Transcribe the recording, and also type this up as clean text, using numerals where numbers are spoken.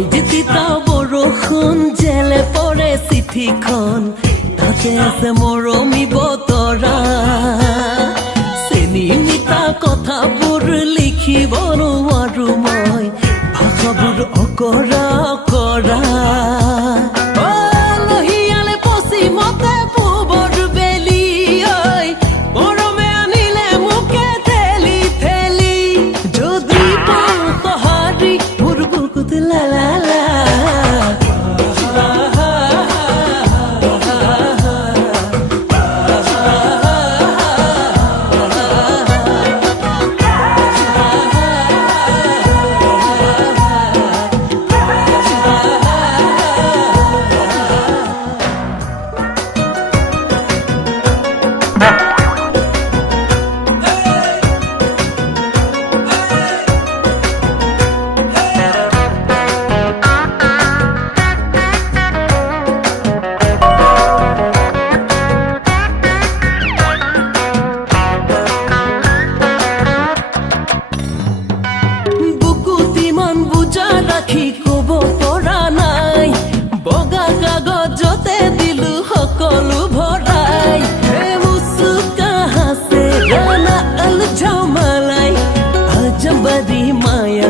আমি যে তিতা বৰষুণ জেলে পৰে চিঠিখন তাতে আছে মৰমী বতৰা চেনি মিঠা কথাবোৰ লিখিব নোৱাৰো মই ভাষাবোৰ অকৰা অকৰা লহিয়ালে পশ্চিমতে পূবৰ বেলি ঐ গৰমে আনিলে মোকে ঠেলি ঠেলি যদি সহাৰি মোৰ বুকুত লা লা লা ৰাখি ক'ব পৰা নাই বগা কাগজতে দিলো সকলো ভৰাই হে মুচুকা হাছে ৰানা আল ঝামালাই আজম্বাৰী মায়া